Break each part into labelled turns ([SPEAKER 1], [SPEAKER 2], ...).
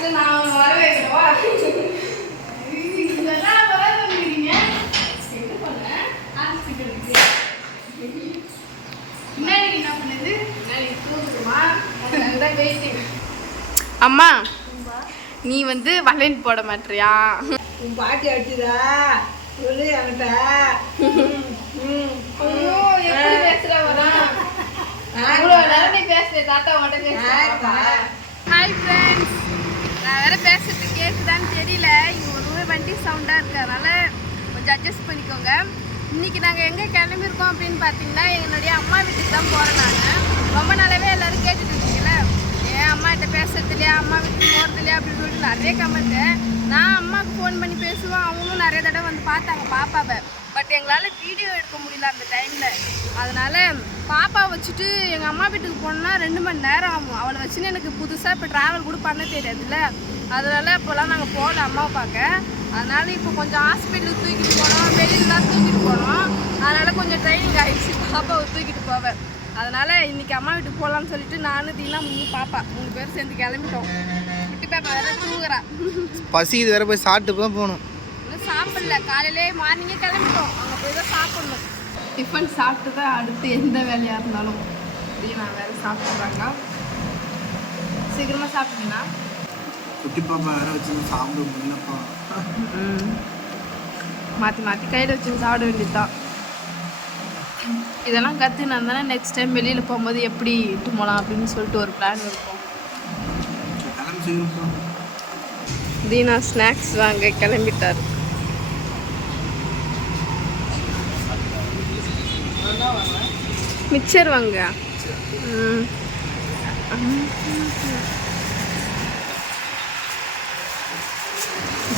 [SPEAKER 1] கஷ்டம் நான் அவனை வர வைக்கிறவா இதெல்லாம் வர வந்துருக்கீங்க என்ன பண்ண? ஹாஸ்பிட்டலுக்கு முன்னாடி என்ன பண்ணுது? முன்னாடி தூக்குதுமா அதுதான் வெயிட்டிங் அம்மா நீ வந்து வளையல் போட மாட்டியா?
[SPEAKER 2] உன் பாட்டி அடிச்சுதா? சொல்லு என்கிட்ட.
[SPEAKER 1] ஐயோ எப்படி பேசுற வரா இவ்வளோ நேரம் நீ பேசுற தாத்தா மட்டும் பேசுறா ஹாய் ஃப்ரெண்ட்ஸ் நான் வேற பேசுறது கேட்குதான்னு தெரியல. இங்கே ஒரு வண்டி சவுண்டாக இருக்கு. அதனால் கொஞ்சம் அட்ஜஸ்ட் பண்ணிக்கோங்க. இன்றைக்கி நாங்கள் எங்கே கிளம்பியிருக்கோம் அப்படின்னு பார்த்தீங்கன்னா எங்களுடைய அம்மா வீட்டுக்கு தான் போகிறோம் நாங்கள் ரொம்ப நாளாகவே எல்லாரும் கேட்டுட்டு இருக்கீங்களே ஏன் அம்மாகிட்ட பேசுறது இல்லையா? அம்மா வீட்டுக்கு போகிறது இல்லையா? அப்படின்னு சொல்லிட்டு நிறைய கமெண்ட்டு நான் அம்மாவுக்கு ஃபோன் பண்ணி பேசுவேன். அவங்களும் நிறைய தடவை வந்து பார்த்தாங்க பாப்பாவை. பட் எங்களால் வீடியோ எடுக்க முடியல அந்த டைமில் அதனால் பாப்பா வச்சுட்டு எங்கள் அம்மா வீட்டுக்கு போனோம்னா ரெண்டு மணி நேரம் ஆகும். அவளை வச்சுன்னு எனக்கு புதுசாக இப்போ ட்ராவல் கூட பண்ண தெரியாதுல்ல. அதனால் இப்போல்லாம் நாங்கள் போகல அம்மாவை பார்க்க அதனால் இப்போ கொஞ்சம் ஹாஸ்பிட்டலுக்கு தூக்கிட்டு போனோம். வெளியிலலாம் தூக்கிட்டு போனோம். அதனால் கொஞ்சம் ட்ரைனிங் ஆகிடுச்சு பாப்பாவை தூக்கிட்டு போவேன். அதனால் இன்னைக்கு அம்மா வீட்டுக்கு போகலான்னு சொல்லிட்டு நானும் தீனா மூணு பாப்பா மூணு பேர் சேர்ந்து கிளம்பிட்டோம். குட்டி பாப்பா வேறு தூங்குறா.
[SPEAKER 3] பசி இது வேறு போய் சாப்பிட்டு தான் போகணும்.
[SPEAKER 1] சாப்பிடல. காலையிலே மார்னிங்கே கிளம்பிட்டோம். அங்கே போய் தான் சாப்பிடணும். டிஃபன் சாப்பிட்டு தான் அடுத்து எந்த வேலையாக இருந்தாலும் அப்படியே நான் வேறு சாப்பிட்றாங்க சீக்கிரமாக சாப்பிட்டீங்கன்னா
[SPEAKER 3] குட்டி பாப்பா வேற வச்சு சாப்பிட முடியலப்பா.
[SPEAKER 1] மாற்றி மாற்றி கையில் வச்சு சாப்பிட வேண்டியதுதான். இதெல்லாம் கற்றுனா தானே நெக்ஸ்ட் டைம் வெளியில் போகும்போது எப்படி இட்டு போகலாம் அப்படின்னு சொல்லிட்டு ஒரு பிளான் இருக்கும். தீனா ஸ்நாக்ஸ் வாங்க கிளம்பிட்டார். மிச்சர் வாங்க.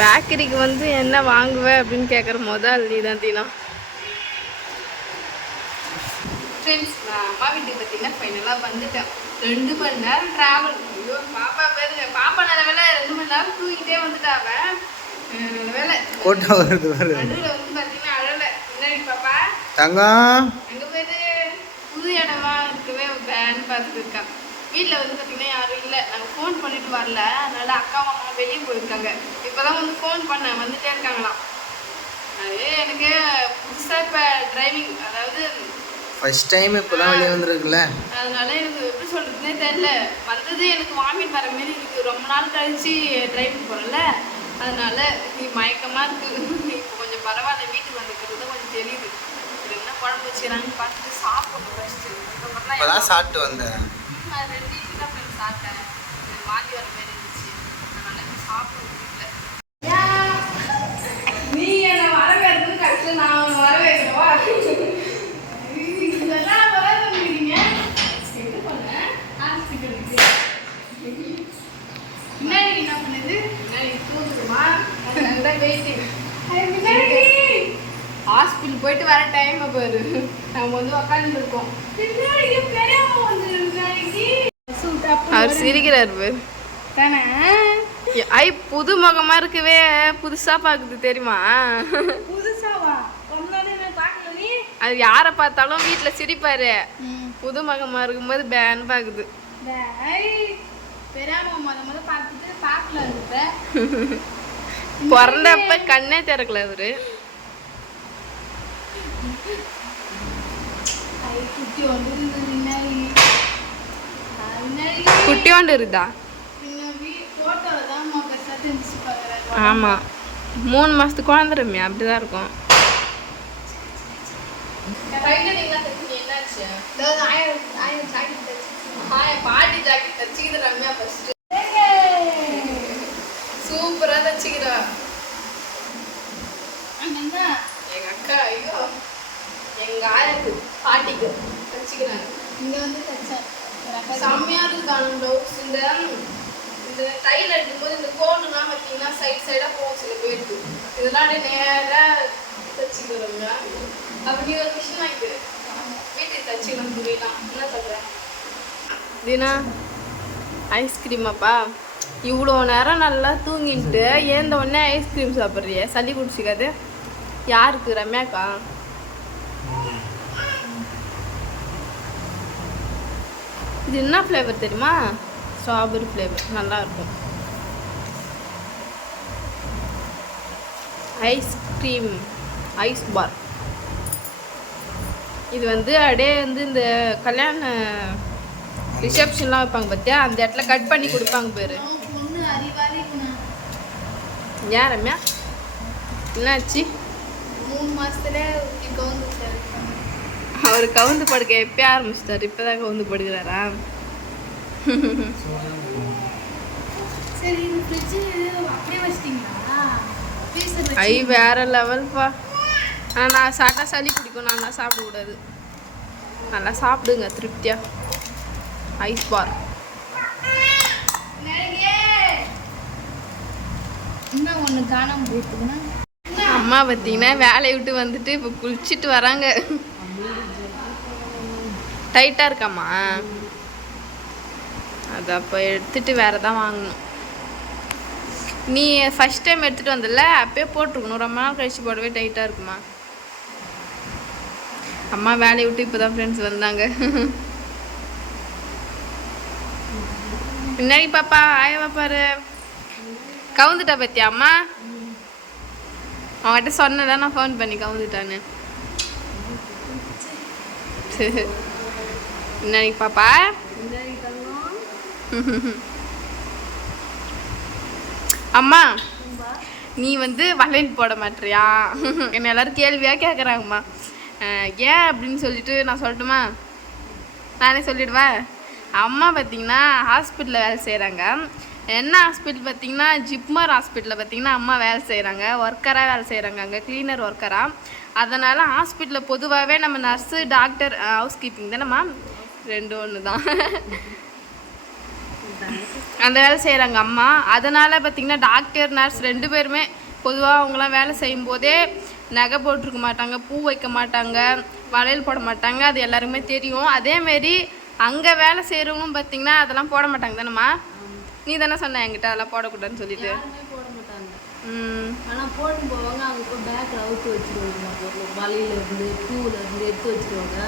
[SPEAKER 1] பேக்கரிக்கு வந்து என்ன வாங்குவ அப்படின்னு கேட்குற முதல் நீ தான் தீனா ஃப்ரெண்ட்ஸ் நான் அம்மா வீட்டுக்கு பார்த்தீங்கன்னா ஃபைனலாக வந்துட்டேன். ரெண்டு மணி நேரம் ட்ராவல் ஐயோ பாப்பா பேருங்க பாப்பா நல்ல வேலை ரெண்டு மணி நேரம் தூங்கிட்டே வந்துட்டாவ. நல்ல வேலை
[SPEAKER 3] கோட்டா வருது வருது.
[SPEAKER 1] நடுவில் வந்து பார்த்தீங்கன்னா அழலை. முன்னாடி பாப்பா?
[SPEAKER 3] தங்கம்.
[SPEAKER 1] போயிட்டு புது இடமா இருக்கவே பேன் பார்த்துட்டு இருக்கா வீட்டில் வந்து பார்த்தீங்கன்னா யாரும் இல்லை. நாங்கள் ஃபோன் பண்ணிட்டு வரல. அதனால அக்கா அம்மா வெளியே போயிருக்காங்க. இப்போ தான் வந்து ஃபோன் பண்ணேன். வந்துட்டே இருக்காங்களாம். அது எனக்கு புதுசாக இப்போ டிரைவிங் அதாவது
[SPEAKER 3] ஃபர்ஸ்ட் டைம் இப்போ தான் வெளியே வந்திருக்குல்ல?
[SPEAKER 1] அதனால எனக்கு எப்படி சொல்றதுனே தெரியல. வந்தது எனக்கு வாமிட் வர மாதிரி இருக்கு. ரொம்ப நாள் கழிச்சு டிரைவிங் போறேன்ல. அதனால நீ மயக்கமா இருக்கு. இப்போ கொஞ்சம் பரவாயில்ல. வீட்டுக்கு வந்துக்கிறது கொஞ்சம் தெரியுது. குழம்பு வச்சுக்கிறாங்கன்னு பார்த்துட்டு சாப்பிடணும்
[SPEAKER 3] இப்போ தான் சாப்பிட்டு வந்தேன்.
[SPEAKER 1] நான் ரெண்டு இட்லி தான் friends சாப்பிட்டேன். எனக்கு வாந்தி வர மாதிரி இருந்துச்சு. அதனால இப்போ நீ என்ன வர வைக்கிறது கஷ்டம் நான் உன்னை வர வைக்கிறவா இதெல்லாம் வர வந்துருக்கீங்க என்ன பண்ண ஹாஸ்பிட்டலுக்கு முன்னாடி என்ன பண்ணுது முன்னாடி தூக்குதுமா அதுதான் வெயிட்டிங் ஹாஸ்பிட்டல் போயிட்டு வர டைம் பாரு. நம்ம வந்து உக்காந்து இருக்கோம் அவர் சிரிக்கிறார் பாரு. தானே? ஐ புது முகமா இருக்கவே புதுசா பாக்குது தெரியுமா?
[SPEAKER 2] புதுசாவா?
[SPEAKER 1] அது யாரை பார்த்தாலும் வீட்ல சிரிப்பாரு. புது முகமா இருக்கும்போது பேன் பாக்குது. பிறந்தப்ப கண்ணே திறக்கல அவரு
[SPEAKER 4] ஐ குட்டி வந்து முன்னாடி முன்னாடி
[SPEAKER 1] குட்டியோண்டு இருக்குதா?
[SPEAKER 4] பின்னாடி ஃபோட்டோவில் தான் அம்மா பெருசாக தெரிஞ்சு பார்க்குறாங்க
[SPEAKER 1] ஆமா. மூணு மாசத்துக்கு குழந்தை ரம்யா அப்படிதான் இருக்கும். பாட்டி ஜாக்கெட் தச்சுக்குது ரம்யா ஃபர்ஸ்ட் சூப்பரா தச்சுக்கிறா.
[SPEAKER 4] அண்ணா
[SPEAKER 1] எங்க அக்கா ஐயோ. எங்க ஆயாக்கு பாட்டிக்கு தச்சுக்கிறாங்க
[SPEAKER 4] இங்கே வந்து தச்சேன் ஒரு அக்கா
[SPEAKER 1] செம்மையா இருக்கு அந்த ப்ளவுஸ் இந்த இந்த தையல் எடுக்கும்போது இந்த கோடுலாம் பார்த்தீங்கன்னா சைடு சைடா போகும் சில பேருக்கு. இதெல்லாம் அப்படியே நேரா தச்சுக்கிறோங்க அப்படி ஒரு மிஷின் வாங்கிட்டு வீட்டுக்கு தச்சுக்கணும் புரியலாம் என்ன சொல்றேன் தினா ஐஸ்கிரீமாப்பா இவ்வளோ நேரம் நல்லா தூங்கிட்டு ஏந்த உடனே ஐஸ்கிரீம் சாப்பிட்றிய? சளி குடிச்சிக்காது. யாருக்கு? ரம்யாக்கா? இது என்ன ஃப்ளேவர் தெரியுமா? ஸ்ட்ராபெரி ஃப்ளேவர் நல்லாயிருக்கும் ஐஸ்கிரீம் ஐஸ் பார் இது வந்து அப்படியே வந்து இந்த கல்யாண ரிசப்ஷன்லாம் வைப்பாங்க பார்த்தியா அந்த இடத்துல கட் பண்ணி கொடுப்பாங்க பேர். ஏன் ரம்யா? என்னாச்சு?
[SPEAKER 4] மூணு மாதத்துல கவுன்
[SPEAKER 1] அவர் கவுந்து படுக்க எப்பயே ஆரம்பிச்சிட்டாரு? இப்போதான் கவுந்து படுக்கிறாரா? ஐ வேற லெவல்ப்பா ஆனால் நான் சாப்பிட்டா சளி பிடிக்கும். நல்லா சாப்பிடக்கூடாது நல்லா சாப்பிடுங்க திருப்தியா. ஐஸ் பார்
[SPEAKER 4] இன்னும் ஒன்று காணாம போயிட்டுதுன்னா?
[SPEAKER 1] அம்மா பார்த்தீங்கன்னா வேலையை விட்டு வந்துட்டு இப்போ குளிச்சுட்டு வராங்க. டைட்டாக இருக்காம்மா. அது அப்போ எடுத்துட்டு வேறு தான் வாங்கணும். நீ ஃபர்ஸ்ட் டைம் எடுத்துகிட்டு வந்தல அப்பயே போட்டிருக்கணும். ரொம்ப நாள் கழிச்சு போடவே டைட்டாக இருக்குமா? அம்மா வேலையை விட்டு இப்போ தான் ஃப்ரெண்ட்ஸ் வந்தாங்க. பின்னாடி பாப்பா ஆயவா பாரு. கவுந்துட்டா பத்தியா அம்மா? அவன்கிட்ட சொன்னதான் நான் ஃபோன் பண்ணி கவுந்துட்டான்னு. என்னடி பாப்பா அம்மா நீ வந்து வளையல் போட மாட்டியா? என்ன எல்லாரும் கேள்வியாக கேட்குறாங்கம்மா ஏன் அப்படின்னு சொல்லிட்டு நான் சொல்லட்டுமா? நானே சொல்லிடுவா அம்மா பார்த்தீங்கன்னா ஹாஸ்பிட்டலில் வேலை செய்கிறாங்க என்ன ஹாஸ்பிட்டல் பார்த்தீங்கன்னா ஜிப்மர் ஹாஸ்பிட்டலில் பார்த்தீங்கன்னா அம்மா வேலை செய்கிறாங்க ஒர்க்கராக வேலை செய்கிறாங்க அங்கே க்ளீனர் ஒர்க்கராக அதனால் ஹாஸ்பிட்டலில் பொதுவாகவே நம்ம நர்ஸு டாக்டர் ஹவுஸ் கீப்பிங் தானேம்மா ரெண்டு ஒன்று தான் அந்த வேலை செய்கிறாங்க அம்மா. அதனால் பார்த்திங்கன்னா டாக்டர் நர்ஸ் ரெண்டு பேருமே பொதுவாக அவங்களாம் வேலை செய்யும் போதே நகை போட்டிருக்க மாட்டாங்க பூ வைக்க மாட்டாங்க வளையல் போட மாட்டாங்க. அது எல்லாருக்குமே தெரியும். அதேமாரி அங்கே வேலை செய்கிறவங்களும் பார்த்தீங்கன்னா அதெல்லாம் போட மாட்டாங்க தானேம்மா நீ தானே சொன்ன என்கிட்ட அதெல்லாம் போடக்கூடாதுன்னு சொல்லிட்டு.
[SPEAKER 2] போட மாட்டாங்க.
[SPEAKER 1] ம்.
[SPEAKER 2] ஆனா போட்டு போவாங்க அவங்க பேக்கில் அவுத்து வச்சிருவாங்க. பொருள் வலையில இருந்து பூவில் இருந்து எடுத்து வச்சிருவாங்க.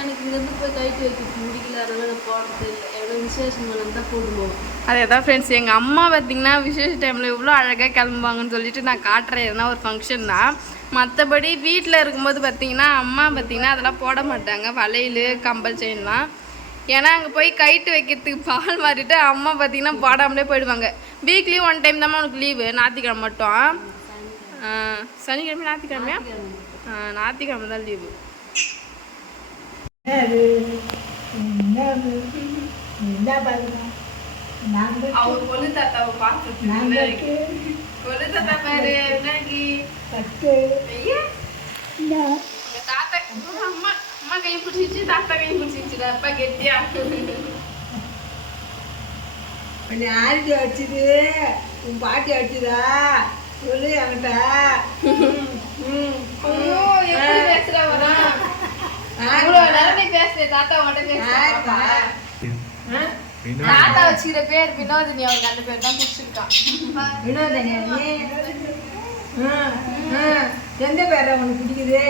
[SPEAKER 2] எனக்கு இங்கேருந்து போய் கைட்டு வைக்க முடியல அதனால நான் போடுறது இல்லை. எவ்வளோ விசேஷம் தான் போட்டு போவோம்
[SPEAKER 1] அதே தான் ஃப்ரெண்ட்ஸ் எங்கள் அம்மா பார்த்தீங்கன்னா விசேஷ டைமில் இவ்வளோ அழகாக கிளம்புவாங்கன்னு சொல்லிட்டு நான் காட்டுறேன். எதனா ஒரு ஃபங்க்ஷன் தான் மற்றபடி வீட்டில் இருக்கும்போது பார்த்தீங்கன்னா அம்மா பார்த்தீங்கன்னா அதெல்லாம் போட மாட்டாங்க. வளையல் கம்பல் செயின்லாம் ஏன்னா அங்கே போய் கைட்டு வைக்கிறதுக்கு பால் மாறிட்டு அம்மா பார்த்தீங்கன்னா போடாமலே போயிடுவாங்க. வீக்லி ஒன் டைம் தான் உனக்கு லீவு ஞாயிற்றுக்கிழமை மட்டும். ஆ, சனிக்கிழமை ஞாயிற்றுக்கிழமையா? ஆ, ஞாயிற்றுக்கிழமை தான் லீவு தாத்தாவை பார்த்துட்டு தாத்தா பாரு என்னடி? ஐயா. எங்க தாத்தா உங்க அம்மா அம்மா கை பிடிச்சிச்சு தாத்தா கை பிடிச்சிச்சு அப்பா கெட்டியா
[SPEAKER 5] உன்னை ஆரிட்டி அடிச்சுது உன் பாட்டி அடிச்சுதா சொல்லு என்கிட்ட
[SPEAKER 1] தாத்தா வச்சுக்கிற பேர் வினோதினி அவருக்கு அந்த பேர் தான் பிடிச்சிருக்கான்
[SPEAKER 5] வினோதனி நீ ம், ம். எந்த பேரை உனக்கு பிடிக்குது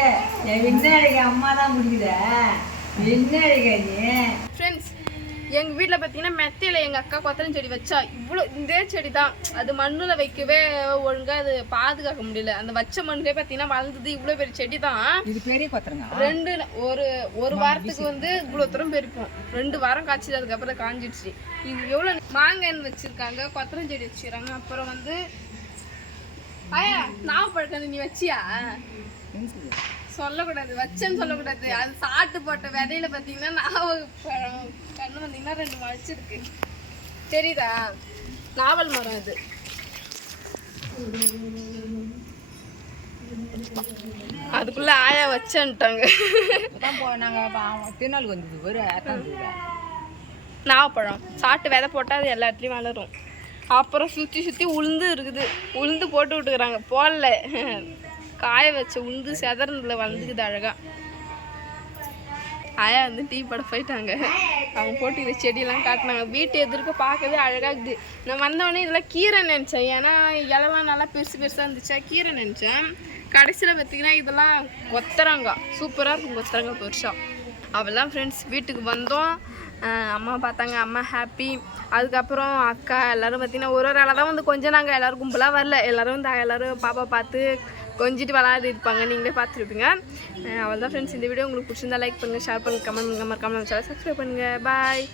[SPEAKER 5] அம்மா தான்
[SPEAKER 1] ஃப்ரெண்ட்ஸ் எங்கள் வீட்டில் பார்த்தீங்கன்னா மெத்தையில் எங்கள் அக்கா கொத்தரம் செடி வச்சா இவ்வளோ இதே செடி தான் அது மண்ணில் வைக்கவே ஒழுங்காக அது பாதுகாக்க முடியல. அந்த வச்ச மண்ணிலே பார்த்தீங்கன்னா வளர்ந்தது இவ்வளோ பெரிய செடி தான்
[SPEAKER 5] இது பெரிய கொத்தரங்க?
[SPEAKER 1] ரெண்டு ஒரு ஒரு வாரத்துக்கு வந்து இவ்வளோ தூரம் பெருக்கும். ரெண்டு வாரம் காய்ச்சது அதுக்கப்புறம் காஞ்சிடுச்சு. இது எவ்வளோ மாங்காய் வச்சிருக்காங்க கொத்தரம் செடி வச்சுக்கிறாங்க அப்புறம் வந்து ஆயா நாவப்பழக்கம் நீ வச்சியா? சொல்லக்கூடாது வச்சேன்னு சொல்லக்கூடாது. அது சாப்பிட்டு போட்ட விதையில பார்த்தீங்கன்னா நாவல் பழம் கண்ணு வந்தீங்கன்னா ரெண்டு முளைச்சிருக்கு. தெரியுதா? நாவல் மரம் இது அதுக்குள்ள ஆயா வச்சேன்ட்டாங்க.
[SPEAKER 5] நாங்கள் திருநாள் வந்தது ஒரு
[SPEAKER 1] நாவப்பழம். சாப்பிட்டு விதை போட்டால் அது எல்லா இடத்துலையும் வளரும். அப்புறம் சுற்றி சுற்றி உளுந்து இருக்குது. உளுந்து போட்டு விட்டுக்கிறாங்க. போடல. காய வச்ச உளுந்து செதறதுல வளர்ந்துக்குது அழகா. ஆயா வந்து டீ பட போயிட்டாங்க. அவங்க போட்டு இந்த செடியெல்லாம் காட்டினாங்க. வீட்டு எதிர்க்க பார்க்கவே அழகா இருக்குது. நான் வந்தவொடனே இதெல்லாம் கீரை நினச்சேன். ஏன்னா இலலாம் நல்லா பெருசு பெருசாக இருந்துச்சா? கீரை நினச்சேன். கடைசியில் பார்த்தீங்கன்னா இதெல்லாம் கொத்தரங்கா. சூப்பராக இருக்கும் கொத்தரங்கா பெருசாக அவெல்லாம் ஃப்ரெண்ட்ஸ் வீட்டுக்கு வந்தோம். அம்மா பார்த்தாங்க. அம்மா ஹாப்பி அதுக்கப்புறம் அக்கா எல்லோரும் பார்த்தீங்கன்னா ஒரு ஒரு ஆளாக தான் வந்து கொஞ்சம் நாங்கள் எல்லோரும் கும்பலாக வரல. எல்லோரும் வந்து எல்லோரும் பாப்பா பார்த்து கொஞ்சிட்டு விளாடி இருப்பாங்க நீங்களே பார்த்துருப்பீங்க. அவள் தான் ஃப்ரெண்ட்ஸ் இந்த வீடியோ உங்களுக்கு பிடிச்சிருந்தா லைக் பண்ணுங்கள் ஷேர் பண்ணுங்கள் கமெண்ட் பண்ணுங்கள் மறக்காமல் சப்ஸ்கிரைப் பண்ணுங்கள் பாய்